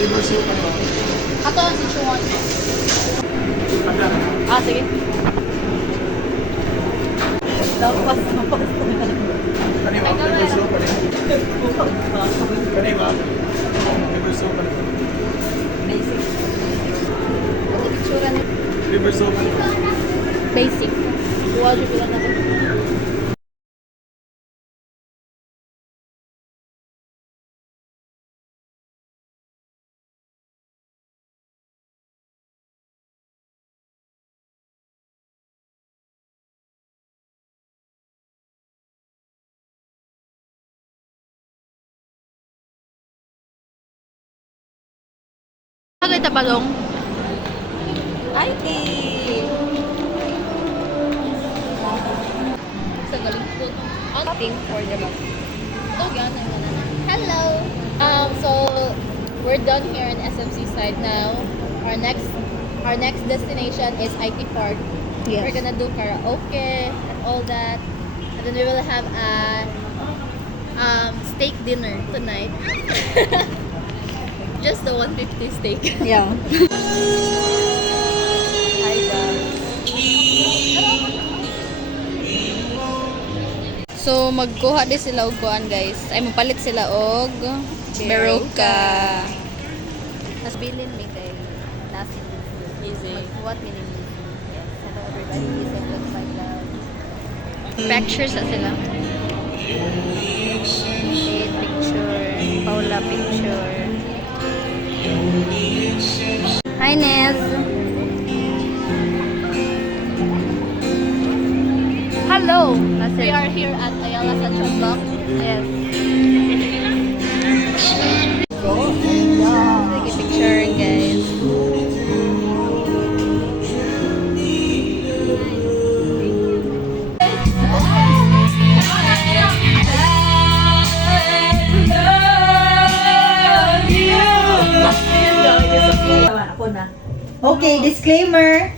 Liver soup ano? Ato ang Sichuan. Ah, sige. Tapos. Kanima, liver soup ano? Kanima, liver soup ano? Basic. Ano itsura ni? Liver soup ano? Basic. Buwa siya bilang natin. Agay tabalong. Ay, Sa galing po. Pink for the bus. Hello. So we're done here in SMC side now. Our next destination is IT Park. Yes. We're gonna do karaoke and all that, and then we will have a steak dinner tonight. Just the 150 steak. Yeah. Hi guys. So, magkuha din sila og kuan, guys. Ay, mapalit sila og Berocca. Mas bilin may kay nasi. Easy. What meaning? Yes. Hello everybody. Please look my vlog. Pictures na sila. Kate picture. Paula picture. Hi, Nez. Hello. We are here at Ayala Central Block. Yes. Take a picture, guys. Okay, disclaimer.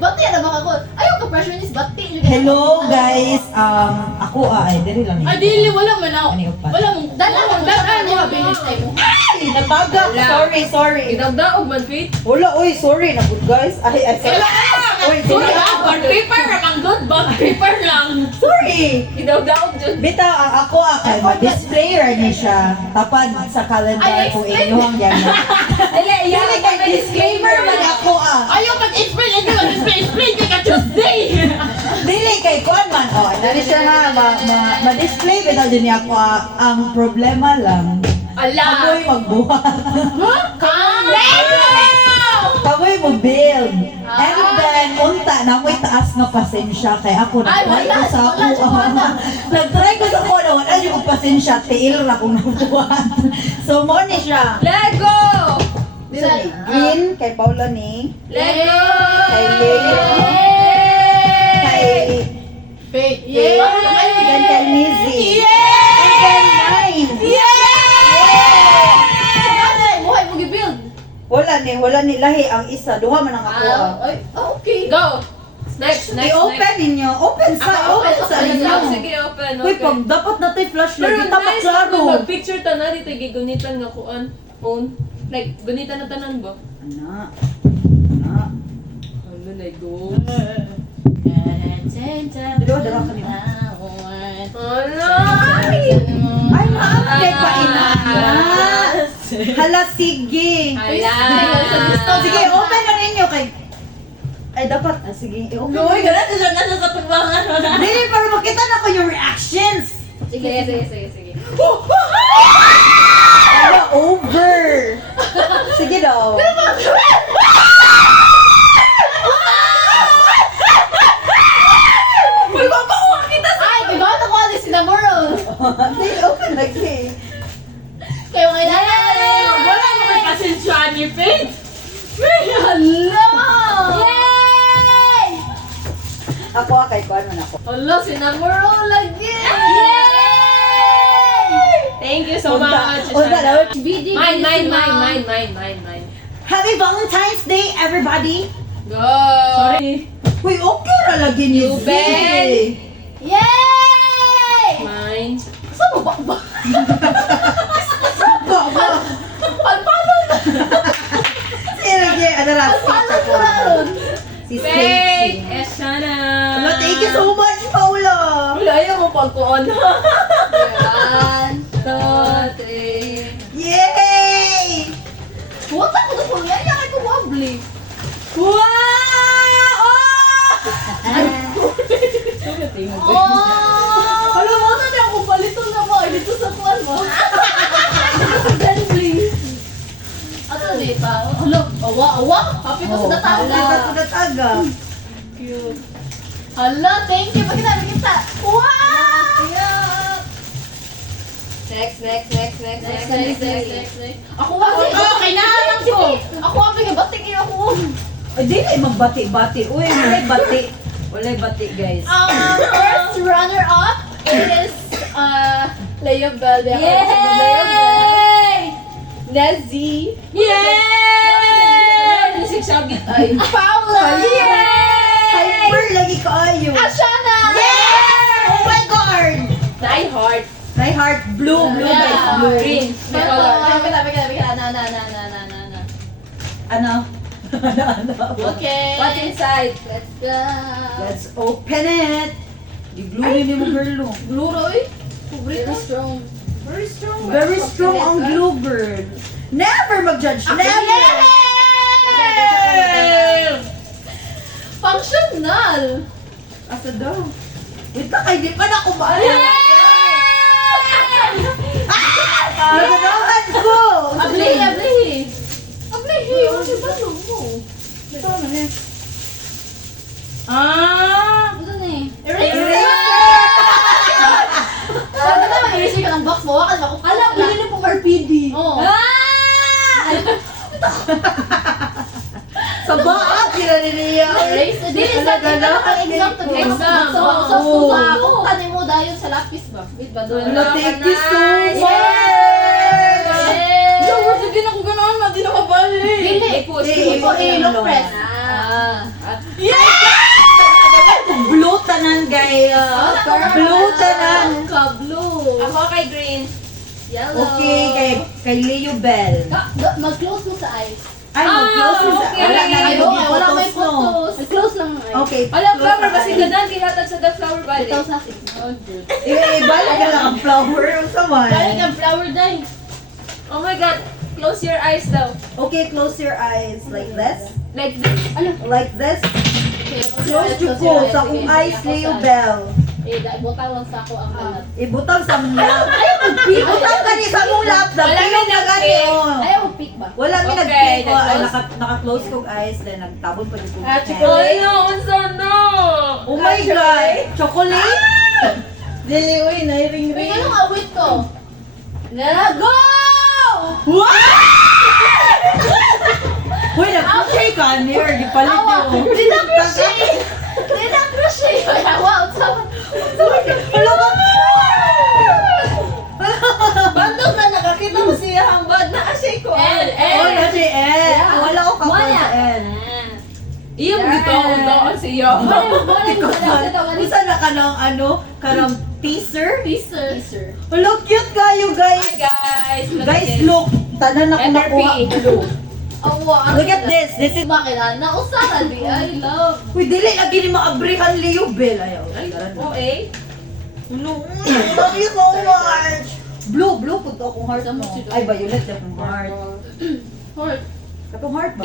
Bati na ba ako? Ayaw ka pressure is bati. Hello guys. Ako ay dili lang. Ay, dili, wala man ako. Ano yung pa? Wala mong Dala mo bilis tayo. Ay, nabaga. Sorry. Idagdaog man, Faith. Wala, oy, sorry na good guys. Ay, sorry. Oy, Sorry ha, bond paper lang good, bond paper lang. Sorry. Idagdaog dyan. Bitaw ang ako kay ma-display ra ni siya. Tapad sa calendar ko inyong yan. Dili kay disclaimer man ako Ayaw mag-explain, hindi mag-explain kay ka-Tuesday. Dili kay kuan man. Oh, nari siya nga ma-display bitaw din niya ako ang problema lang. Kamoy magbuhat. Kamoy mo build. And then, unta na mo'y taas nga pasensya kay ako nag-try ko sa ako. Nag-try ko sa ako na wala yung pasensya. Tiil ra kung nabuhat. So, mo ni siya. Lego! Green, kay Paula ni. Lego! Kay Leo. Kay Faith! then kay Mizzy. And then mine. Buhay mo gi-build. Wala ni lahi ang isa. Duha man ang ako. Okay. Go! Next. I-open ninyo. Open sa inyo. Sige, open. Uy, pag dapat natin flashlight, Pero kita pa nice klaro. na mag-picture ta na dito, gigunitan nga kuan. Own. Like, gunitan na tanan ba? Ana. Ano, Lego? Dilo, dala ka nila. Ano? Ay, maamagay pa ina. Hala, sige. Sige, open na ninyo kay... Ay, dapat. Sige, i-open. Uy, ganun na nasa sa tubangan. Dili, para makita na ko yung reactions. Sige. Ano, over. Sige daw. Magpapakuha kita sa... Ay, bigaw na ko ano sinamoron. Dili, open lagi. Kayo mga ilan. Wala mo may pasensya ni Faith. Hello! Yay! Ako, kay kuan man ako. Hala, sinamuro lagi. Thank you so much. Unta, Mine. Happy Valentine's Day, everybody. Go. Sorry. Uy, okay ra lagi ni Ruben. Yay! Mine. Saan mo ba? Ba, on. 1, 2, 3. Yay! What ako na po yan? Yan ko wobbly. Wow! Oh! Alam mo na niya kung palito na mo dito sa kuwan mo. Ano dito? Hello? Awa? Happy ko sa datang. Taga. Cute. Hala, thank you. Pakita. Wow! Next. Next. Ako wag kailangan ko. Ako ang batik ako. Ay, di ay magbati-bati. Uy, walay bati. Walay bati, guys. First runner up is Leo Bell. Yay! Nazi. Yay! Nisig sabit ay. Paula. Hyper lagi kaayo. Ashana. Yes! Oh my God! Die hard. My heart blue, Yeah. guys, blue. Green. May color. Bigla. Ano? Okay. What's inside? Let's go. Let's open it. Di blue ni mo girl. Blue Roy. Very strong. Very strong ang glue girl. Never mag-judge. Never! Functional. Asa daw? Wait na, kay di pa na kumain. Naganahan ko! Abli. Ano ba mo? Ito ano na. Ano na eh? Eraser! Sabi na mag-eraser ka ng box mo. Wakan ako. Alam, hindi na pong RPD. Oo. Sa baak, kinaniniya. Eraser. Dili sa exam to Exam. So, kukutan mo dayon sa lapis ba? Wait ba doon? Wala, thank you so much! Hindi na ko ganoon, hindi na mabalik. Dili. Ipo look press. Blue tanan, guys. Blue tanan. Ka-blue. Ako kay green. Yellow. Okay, kay Leo Bell. Mag-close mo sa eyes. Ay, mag-close sa... okay. Wala na Ay, yung wala may photos, no? photos. Mag-close lang ang eyes. Okay. Alam, close flower ang kasi eyes. ganan, kihatag sa the flower body. Ito sa akin. Oh, good. Ibalik ka lang ang flower. Sa man. Kaya kang flower dye. Oh my God, close your eyes daw. Okay, close your eyes. Like this. Like this. Like this. Okay, Close to ko sa akong eyes, Leo Bell. Butang lang sa ako ang balat. Ibutang sa mong lap. Ibutang ka ni sa mong lap. Wala Pilong may na gani. nag-pick. oh. Ayaw mo pick ba? Wala mi Okay, nag-pick ko. Ay, nag-close. naka-close kong eyes. Then nagtabon pa yung Ah, chocolate. Ay, no, unsa no. Oh my God! Chocolate? Dili, uy, Wait, nairing-ring. anong awit ko? Go! Uy, nag-crochet ka, Nair. Di palit Awa! yun. Di na crochet! Di na crochet! Wow, sama. Wala ba? Bandog na nakakita mo siya hambad na asay ko. Oh, na si Ed. Wala ko kapal sa Ed. Iya mo gitaon siya. Isa na ka ng karang teaser? Teaser. Hello, cute kayo, guys. Hi guys. Guys, look. Tanan ako nakuha. Blue. Awa. Look at this. This is... Bakit nausahan di? I love. Uy, dili lagi ni maabrihan Leo Bell. Ayaw. Oh eh. No, love you so much. Blue po to akong heart mo. Ay, violet na akong heart. Heart. Katong heart ba?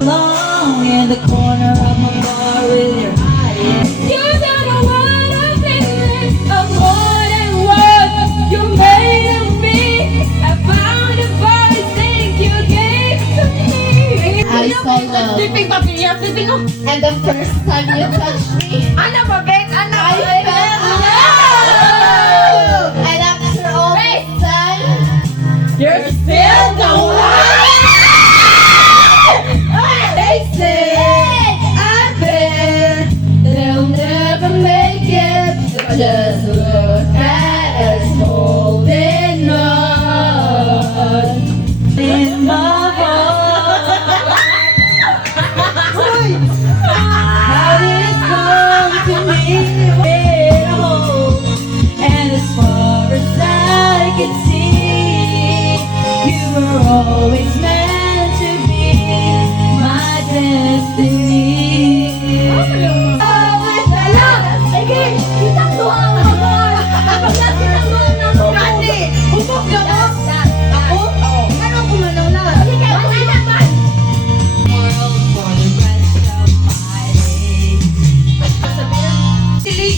Long in the corner of my bar with your eyes. You don't know what I'm feeling. I'm more than what you made of me. I found a voice thing you gave to me. I saw love. Flipping papi, yeah, flipping ko. And the first time you touched me, Ana ba, Bek? Ana I ba, felt Bek? love. And after all this time, You're still the one. They say I bet they'll never make it. Just look at us holding on. in my heart. How did it come to me? Wait, oh. And as far as I can see, you were always meant to be my destiny.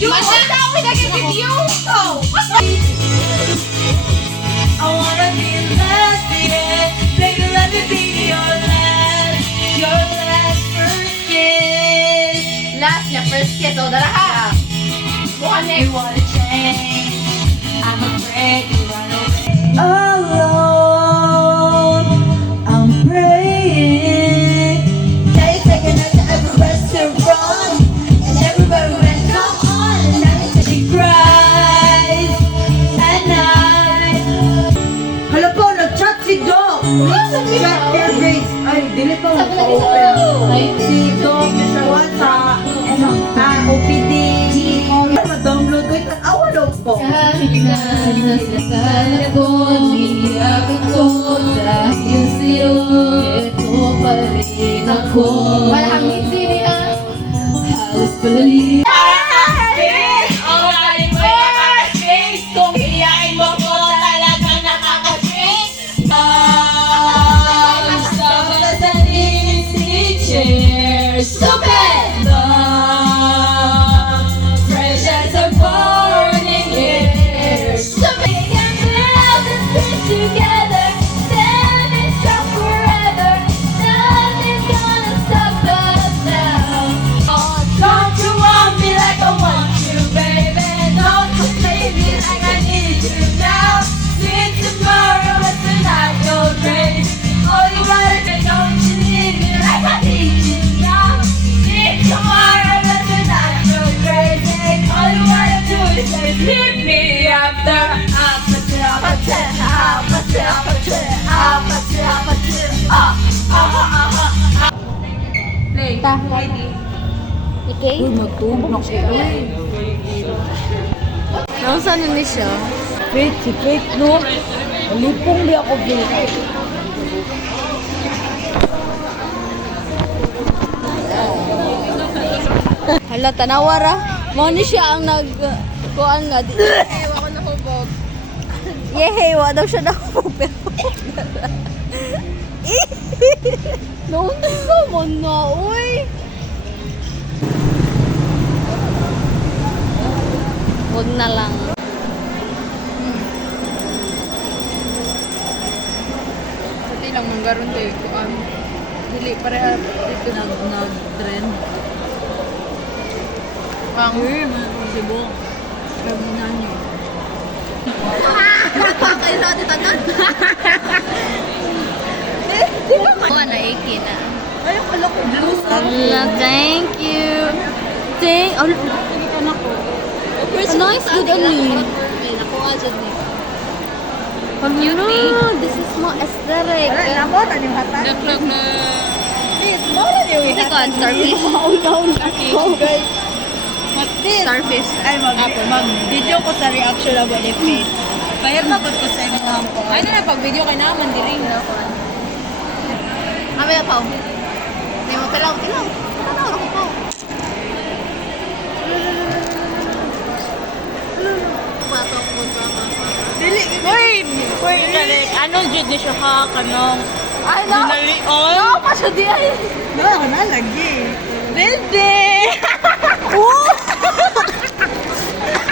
Masya! Ako nag-give you! Oh! I wanna be your last, yeah. Baby, let me be your last first kiss. Last niya, first kiss. O, dara ha. Bukan na You wanna change? I'm afraid you run away. Alone, I'm praying. They take another every restaurant, and everybody will come on, and now she cries at night. Hala po, nag-chat si Doc. Chat their grades. Ay, dili pa Sabi lagi sa open. ulo. Ay, si Doc, yung sa WhatsApp, OPD, ma-download ko, awa daw po. Kahit na nasasakal ako, umiiyak ako dahil sa'yo, eto pa rin ako. Malakang ngiti niya. Halos palalim. Kung iyain mo ko talagang nakaka-drink. Sama ka sa easy chair. Stupid! Pressures are burning here. Stupid! We can build this thing together. Stand strong forever. Nothing's gonna stop us now. Oh, don't you want me like I want you, baby? Don't you play me like I need you now? See tomorrow as the night goes crazy. Oh, you gotta say, don't you need me like I need you now? See tomorrow as the night goes crazy. All you wanna do is say, leave me after. Okay? Nausan na ni siya. Wait, si Kate, no? Lipong di ako, Kate. Hala, tanawara. Mo ni siya ang kuan nga. Ewa ko na hubog. Yehey, wa daw siya nahubog. Noon sa mo na, uy. Huwag na lang. Pati lang manggaron tayo kuan. Dili pareha dito nag-trend. Ang sibo. Kamunan niyo. Kayo sa atin tanan. Kuha na iki na. Ayaw, kala ko blue. Hala, thank you. Thank you. Nice, good ani. Nakuha dyan ni. Hala, this is more aesthetic. Alam mo, tanim hatan. Daklog na Hindi ko ang starfish. Starfish. Ay, mag-video ko sa reaction na ni Faith. Bayar na ko sa inyo ang ko. Ay na pag-video kay naman diri. Kami na pa. May mo tilaw. Tanaw ako po. Batok po sa Uy, ano jud ni siya ka kanong Ay, no! dinali on. No, pa siya di ay! Wala ko na lagi. Bende.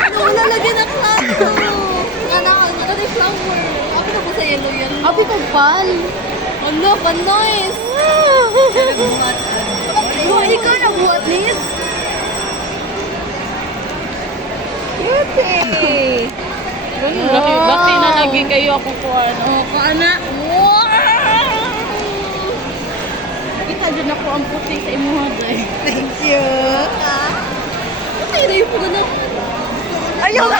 Ano, lalagyan ng klaro! Ano na flower? Ako na po sa yellow yan. Abi ko pal! Ano, pa-nice! Oh, ikaw na buhat nis? Bakit na lagi kayo ako kuan. Oh, kaana. Kita dyan ako ang puti sa imuha dai. Thank you. Ay, na yung pagana. Ayaw na.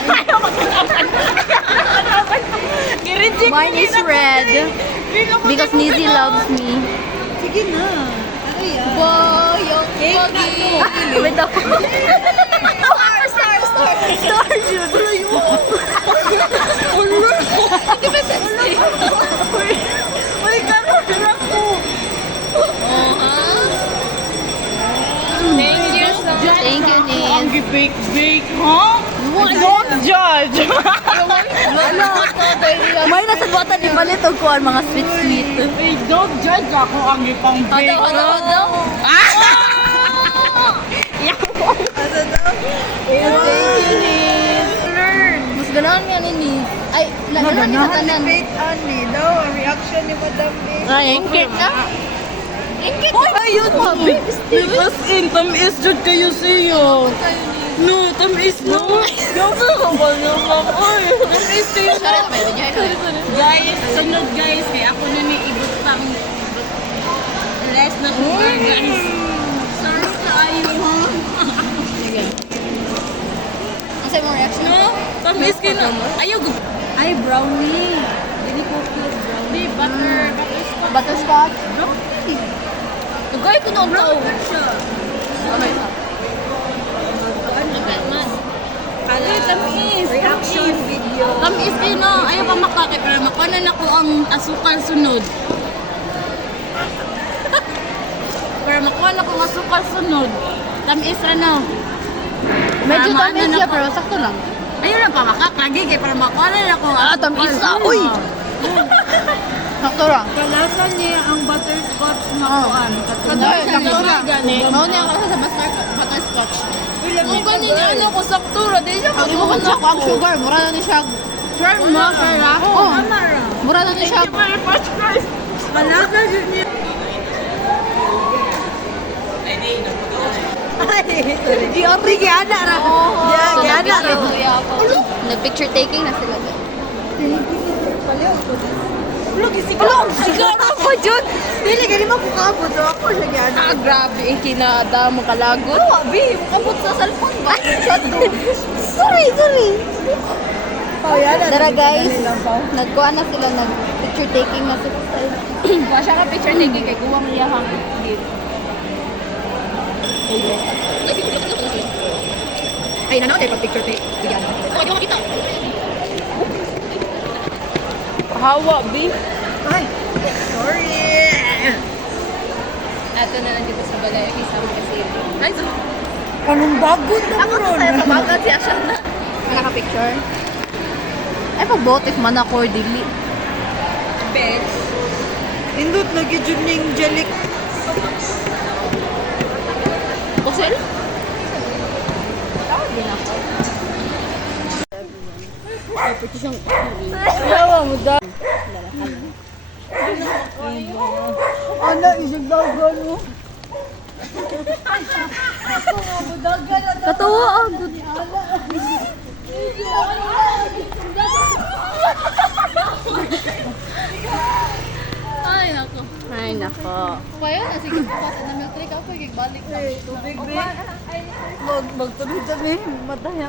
Gi-reject. Mine is red because Nizzy loves me. Sige na. Ay, Boy, yung pogi! Wait ako. Star! Star yun. Independence Day! Uy, karoon na ako. Thank you so much. Thank you, Niz. Bake, ha? Don't judge. May nasa bata ni Balit o kuan mga sweet. Hey, don't judge ako ang ipang bake. Ano? Ah! Ano daw? ganahan nga ni. Ay, ganahan ni sa tanan. ani daw ang reaction ni Madam B. Ay, ingkit na. Ingkit. Ayun, sabi. Because in tamis jud kayo siyo. No, tamis no. Gawa ka ba naman? Ay, tamis kayo. Guys, sunod guys. Kaya ako na ni ibot pang less na sugar guys. Sorry kayo ha. Ang sa'yo mong reaction? No, tamis kayo na. Ayaw. Ay, brownie. Dili ko brownie. Butterscotch. Butterscotch? Brownie. Tugay ko noon to. siya. Okay, sa. Ay, tamis. Reaction video. Tamis kayo no. Ayaw pa makakit. Pero makuha na ko ang asukal sunod. Pero makuha na ko ang asukal sunod. Tamis ra na. Medyo Tama tamis na siya, ako. pero sakto lang. Ayun na pa makaklagi kay para makuha na ko. tamis na. Uy! Sakto lang. Kalasa niya ang butterscotch na kuan. Ay, sakto lang. Ganit. Mao niya ako sa butterscotch. Kung kanina ano ko saktura, di siya Ang iwan siya ko ang sugar, mura na ni siya. Sure mo, kaya ako. Oo. Mura na ni siya. Thank you very much, guys. Kalasa niya. Sige, ana ra. So, nag-picture taking na sila. Siguro ako, Jun. Dili, gani mo ko kaabot. Ako siya gana. Ah, grabe, ang kinada mo kalagot. Oo, abi. Mukabot sa cellphone ba? Sorry. Oh, yan. Tara guys, nagkuha na sila, nag-picture taking na sila. Kuha siya ka picture taking kay kuwang niya hang gift. Ay, nanood ay pag-picture taking. Bigyan. Oh, di ko makita. Hawa, B. Ay, sorry. Ato na lang dito sa balay, kisama kasi. Ay, so. Anong bagot na Ako na tayo sa bagat siya siya na. Naka-picture. Ay, pag-botif man ako or dili. Bitch. Indot lagi dyan yung jalik. Kusel? Yawa mo da. Ana, isang dagan mo. Katawa ang good. Ay, ako. Ay, nako. Kaya na, sige, bukas na milk drink ako, balik na. Tubig, babe. Magtuloy kami. Mataya.